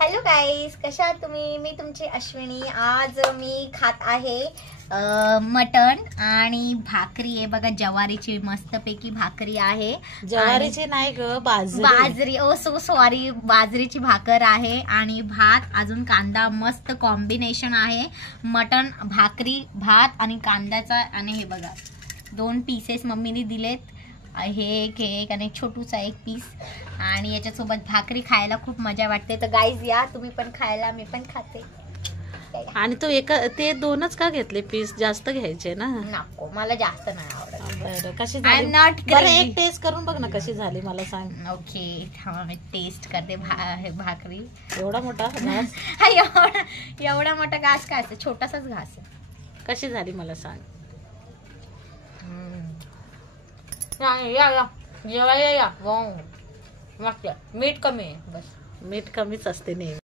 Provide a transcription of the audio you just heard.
Hello guys, कशा आहात तुम्ही? मी तुमची अश्विनी. आज मी खात आहे मटण आणि भाकरी आहे बघा, ज्वारीची मस्तपैकी भाकरी आहे. ज्वारीची नाही ग, बाजरी. ओ सो सॉरी, बाजरीची भाकर आहे आणि भात, अजून कांदा. मस्त कॉम्बिनेशन आहे. मटण, भाकरी, भात आणि कांद्याचा. आणि हे बघा 2 पीसेस मम्मीने दिलेत. हे एक आणि छोटूसा एक पीस. आणि याच्यासोबत भाकरी खायला खूप मजा वाटते. तर गाईज या तुम्ही पण खायला, मी पण खाते. आणि तू ते 2च का घेतले पीस? जास्त घ्यायचे ना. नको, मला जास्त नाही आवडत. बरं, कशी आय एम नॉट बरं, एक टेस्ट करून बघ ना कशी झाली, मला सांग. ओके, थांबा मी टेस्ट करते. भाकरी. एवढा मोठा घास? हा, एवढा मोठा घास काय असतं? छोटासाच घास आहे. कशी झाली मला सांग. या जेवायला या. मस्त. मीठ कमी आहे बस. मीठ कमीच असते नेहमी.